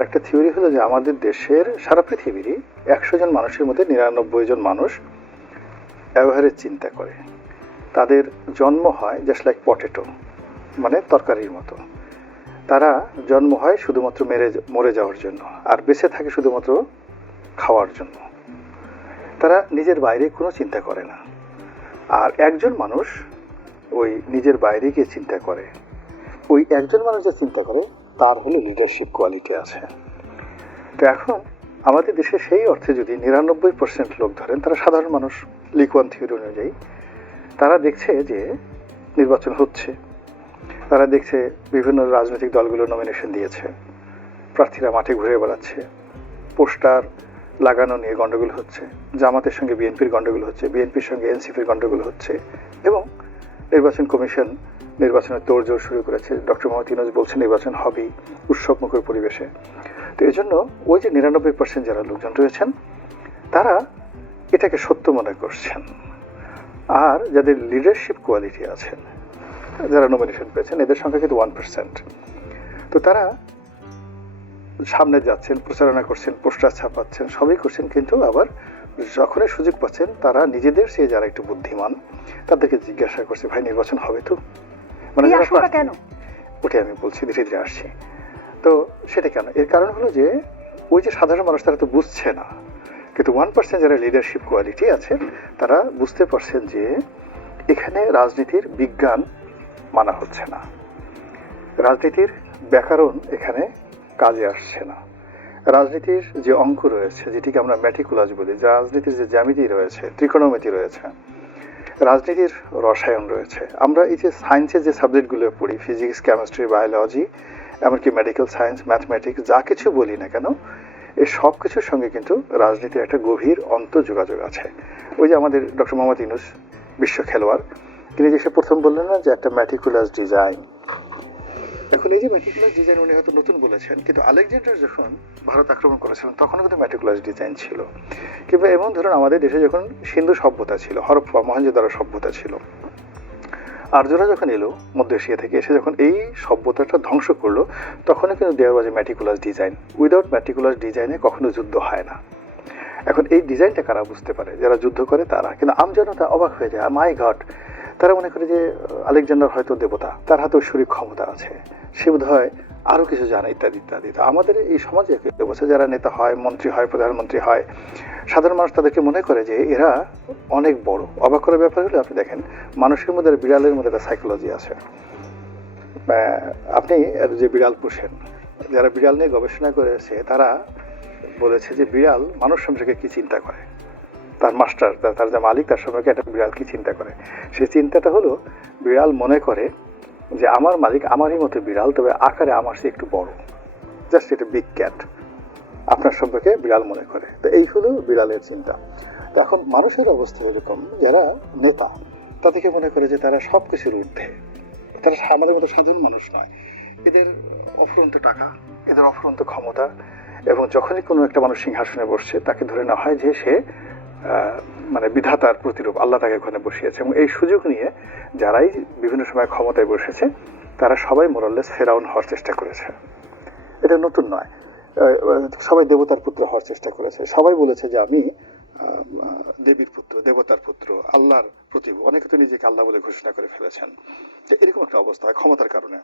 একটা থিওরি হলো যে আমাদের দেশের সারা পৃথিবীরই একশো জন মানুষের মধ্যে নিরানব্বই জন মানুষ ব্যবহারের চিন্তা করে। তাদের জন্ম হয় জাস্ট লাইক পটেটো মানে তরকারির মতো। তারা জন্ম হয় শুধুমাত্র মেরে, মরে যাওয়ার জন্য আর বেঁচে থাকে শুধুমাত্র খাওয়ার জন্য। তারা নিজের বাইরে কোনো চিন্তা করে না। আর একজন মানুষ ওই নিজের বাইরে গিয়ে চিন্তা করে। ওই একজন মানুষ যে চিন্তা করে তার হলো লিডারশিপ কোয়ালিটি আছে। তো এখন আমাদের দেশে সেই অর্থে যদি নিরানব্বই পার্সেন্ট লোক ধরেন, তারা সাধারণ মানুষ লিকওয়ান থিওরি অনুযায়ী, তারা দেখছে যে নির্বাচন হচ্ছে। তারা দেখছে বিভিন্ন রাজনৈতিক দলগুলো নমিনেশন দিয়েছে। প্রার্থীরা মাঠে ঘুরে বেড়াচ্ছে। পোস্টার লাগানো নিয়ে গন্ডগোল হচ্ছে। জামাতের সঙ্গে বিএনপির গন্ডগোল হচ্ছে, বিএনপির সঙ্গে এনসিপির গন্ডগোল হচ্ছে এবং নির্বাচন কমিশন নির্বাচনের তোড়জোড় শুরু করেছে। ডক্টর মোহাম্মদ ইউনুস বলছে নির্বাচন হবেই উৎসবমুখর পরিবেশে। তো এই জন্য ওই যে নিরানব্বই পার্সেন্ট যারা লোকজন রয়েছেন, তারা এটাকে সত্য মনে করছেন। আর যাদের লিডারশিপ কোয়ালিটি আছেন যারা নমিনেশন পেয়েছেন, এদের সংখ্যা কিন্তু ওয়ান পার্সেন্ট তো তারা সামনে যাচ্ছেন, প্রচারণা করছেন, পোস্টার ছাপাচ্ছেন, সবই করছেন, কিন্তু আবার যখনই সুযোগ পাচ্ছেন তারা নিজেদের সে যারা একটু বুদ্ধিমান তাদেরকে জিজ্ঞাসা করছে ভাই নির্বাচন হবে তো? মানে কেন? ওটাই আমি বলছি ধীরে ধীরে আসছি। তো সেটা কেন? এর কারণ হলো যে ওই যে সাধারণ মানুষ তারা তো বুঝছে না। কিন্তু ওয়ান পার্সেন্ট যারা লিডারশিপ কোয়ালিটি আছে তারা বুঝতে পারছেন যে এখানে রাজনীতির বিজ্ঞান মানা হচ্ছে না। রাজনীতির ব্যাকরণ এখানে কাজে আসছে না। রাজনীতির যে অঙ্ক রয়েছে, যেটিকে আমরা ম্যাটিকুলাস বলি, যে রাজনীতির যে জ্যামিতি রয়েছে, ত্রিকোণমিতি রয়েছে, রাজনীতির রসায়ন রয়েছে। আমরা এই যে সায়েন্সের যে সাবজেক্টগুলো পড়ি ফিজিক্স কেমিস্ট্রি বায়োলজি এমনকি মেডিকেল সায়েন্স ম্যাথমেটিক্স যা কিছু বলি না কেন এই সব কিছুর সঙ্গে কিন্তু রাজনীতির একটা গভীর অন্ত যোগাযোগ আছে। ওই যে আমাদের ডক্টর মোহাম্মদ ইউনুস, বিশ্ব খেলোয়াড়, তিনি যে প্রথম বললেন না যে একটা ম্যাটিকুলাস ডিজাইন এখন এই যে ম্যাটিকুলাস ডিজাইন উনি হয়তো নতুন বলেছেন, কিন্তু আলেকজান্ডার যখন ভারত আক্রমণ করেছিলেন তখনও কিন্তু ম্যাটিকুলাস ডিজাইন ছিল। কিংবা এমন ধরুন আমাদের দেশে যখন সিন্ধু সভ্যতা ছিল হরপ্পা মহেঞ্জোদারো সভ্যতা ছিল, আর্যরা যখন এলো মধ্য এশিয়া থেকে, এসে যখন এই সভ্যতাটা ধ্বংস করল, তখনও কিন্তু দেওয়ার বাজে ম্যাটিকুলাস ডিজাইন উইদাউট ম্যাটিকুলাস ডিজাইনে কখনো যুদ্ধ হয় না। এখন এই ডিজাইনটা কারা বুঝতে পারে? যারা যুদ্ধ করে তারা। কিন্তু আমজনতা অবাক হয়ে যায় মাই ঘট তারা মনে করে যে, আলেকজান্ডার হয়তো দেবতা, তার হাতে ঐশ্বরিক ক্ষমতা আছে। সে বোধ হয় আরও কিছু জানে, ইত্যাদি ইত্যাদি। তো আমাদের এই সমাজে বসে যারা নেতা হয়, মন্ত্রী হয়, প্রধানমন্ত্রী হয়, সাধারণ মানুষ তাদেরকে মনে করে যে, এরা অনেক বড়। অবাক করার ব্যাপার হলে, আপনি দেখেন, মানুষের মধ্যে বিড়ালের মধ্যে একটা সাইকোলজি আছে। আপনি যে বিড়াল পোষেন, যারা বিড়াল নিয়ে গবেষণা করেছে, তারা বলেছে যে, বিড়াল মানুষ সম্পর্কে কি চিন্তা করে? তার মাস্টার, তার- যে মালিক, তার সম্পর্কে একটা বিড়াল কি চিন্তা করে? সেই চিন্তাটা হলো, বিড়াল মনে করে যে আমার মালিক আমারই মতো বিড়াল, তবে আকারে আমার চেয়ে একটু বড়। জাস্ট এটা বিগ ক্যাট আপনার সম্পর্কে বিড়াল মনে করে। তো এই হলো বিড়ালের চিন্তা। তো এখন মানুষের অবস্থা এরকম, যারা নেতা, তাদেরকে মনে করে যে তারা সব কিছুর ঊর্ধ্বে। তারা আমাদের মতো সাধারণ মানুষ নয়। এদের অফুরন্ত টাকা, এদের অফুরন্ত ক্ষমতা, এবং যখনই কোনো একটা মানুষ সিংহাসনে বসছে, তাকে ধরে নেওয়া হয় যে সে মানে বিধাতার প্রতিরূপ আল্লাহ তাকে ওখানে বসিয়েছে। এবং এই সুযোগ নিয়ে যারাই বিভিন্ন সময় ক্ষমতায় বসেছে, তারা সবাই মোরাল্লেস ফেরাউন হওয়ার চেষ্টা করেছে। এটা নতুন নয়। সবাই দেবতার পুত্র হওয়ার চেষ্টা করেছে। সবাই বলেছে যে আমি দেবীর পুত্র, দেবতার পুত্র, আল্লাহর প্রতিভু অনেকে তো নিজেকে আল্লাহ বলে ঘোষণা করে ফেলেছেন। এরকম একটা অবস্থা ক্ষমতার কারণে।